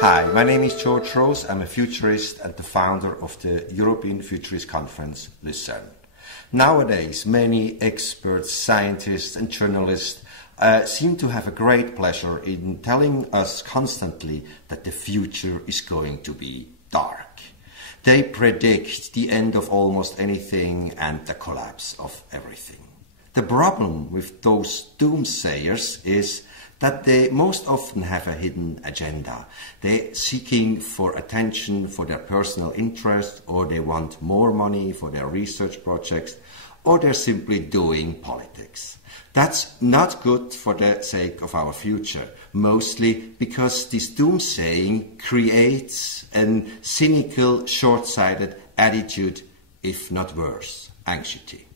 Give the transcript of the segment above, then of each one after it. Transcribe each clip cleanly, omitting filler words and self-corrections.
Hi, my name is George Roos. I'm a futurist and the founder of the European Futurists Conference Lucerne. Nowadays, many experts, scientists and journalists seem to have a great pleasure in telling us constantly that the future is going to be dark. They predict the end of almost anything and the collapse of everything. The problem with those doomsayers is that they most often have a hidden agenda. They're seeking for attention for their personal interest, or they want more money for their research projects, or they're simply doing politics. That's not good for the sake of our future, mostly because this doomsaying creates a cynical, short-sighted attitude, if not worse, anxiety.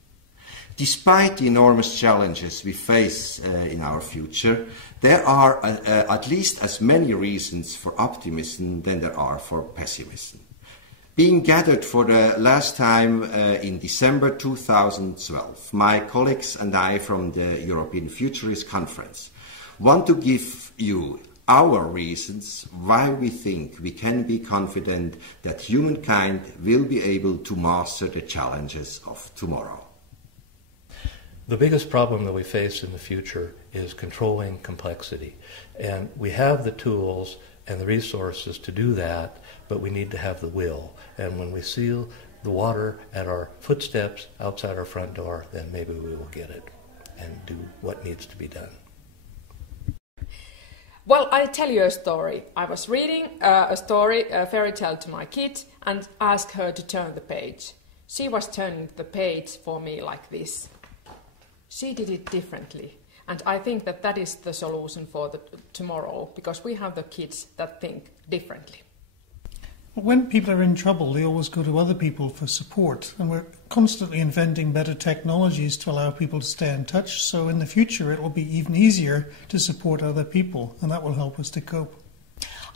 Despite the enormous challenges we face in our future, there are at least as many reasons for optimism than there are for pessimism. Being gathered for the last time in December 2012, my colleagues and I from the European Futurists Conference want to give you our reasons why we think we can be confident that humankind will be able to master the challenges of tomorrow. The biggest problem that we face in the future is controlling complexity. And we have the tools and the resources to do that, but we need to have the will. And when we see the water at our footsteps outside our front door, then maybe we will get it and do what needs to be done. Well, I'll tell you a story. I was reading a fairy tale to my kid, and asked her to turn the page. She was turning the page for me like this. She did it differently, and I think that that is the solution for tomorrow, because we have the kids that think differently. When people are in trouble, they always go to other people for support, and we're constantly inventing better technologies to allow people to stay in touch, so in the future it will be even easier to support other people, and that will help us to cope.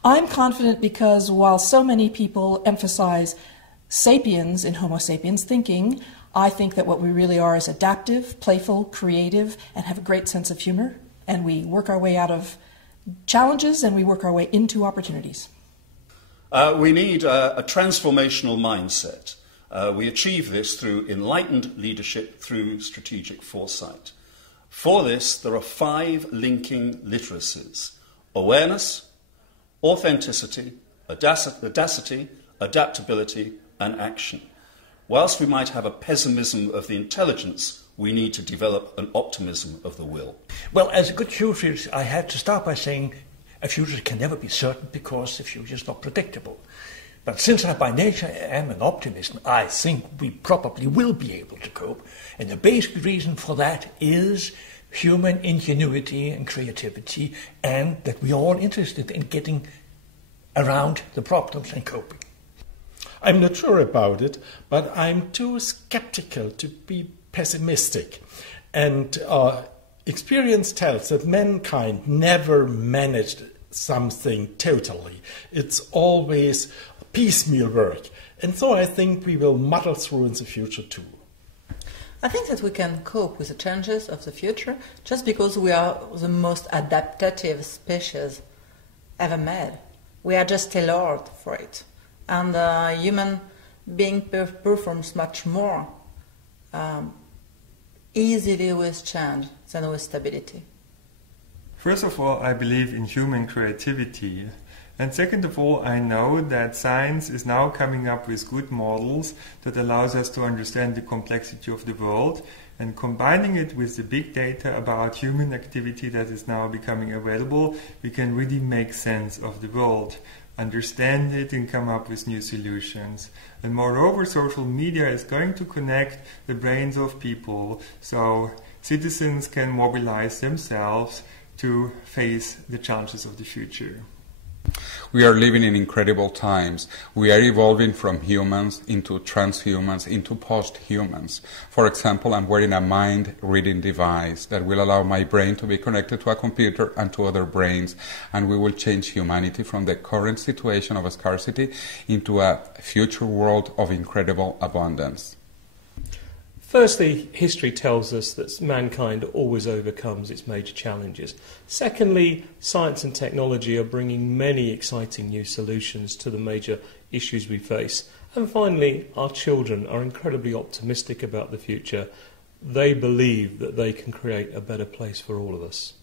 I'm confident because while so many people emphasize sapiens in Homo sapiens thinking, I think that what we really are is adaptive, playful, creative, and have a great sense of humor. And we work our way out of challenges and we work our way into opportunities. We need a transformational mindset. We achieve this through enlightened leadership, through strategic foresight. For this, there are 5 linking literacies: awareness, authenticity, audacity, adaptability, and action. Whilst we might have a pessimism of the intelligence, we need to develop an optimism of the will. Well, as a good futurist, I have to start by saying a future can never be certain because the future is not predictable. But since I by nature am an optimist, I think we probably will be able to cope. And the basic reason for that is human ingenuity and creativity, and that we are all interested in getting around the problems and coping. I'm not sure about it, but I'm too skeptical to be pessimistic. And experience tells that mankind never managed something totally. It's always piecemeal work. And so I think we will muddle through in the future too. I think that we can cope with the challenges of the future just because we are the most adaptive species ever made. We are just tailored for it. And human being performs much more easily with change than with stability. First of all, I believe in human creativity. And second of all, I know that science is now coming up with good models that allows us to understand the complexity of the world, and combining it with the big data about human activity that is now becoming available, we can really make sense of the world, understand it, and come up with new solutions. And moreover, social media is going to connect the brains of people so citizens can mobilize themselves to face the challenges of the future. We are living in incredible times. We are evolving from humans into transhumans, into post-humans. For example, I'm wearing a mind-reading device that will allow my brain to be connected to a computer and to other brains, and we will change humanity from the current situation of scarcity into a future world of incredible abundance. Firstly, history tells us that mankind always overcomes its major challenges. Secondly, science and technology are bringing many exciting new solutions to the major issues we face. And finally, our children are incredibly optimistic about the future. They believe that they can create a better place for all of us.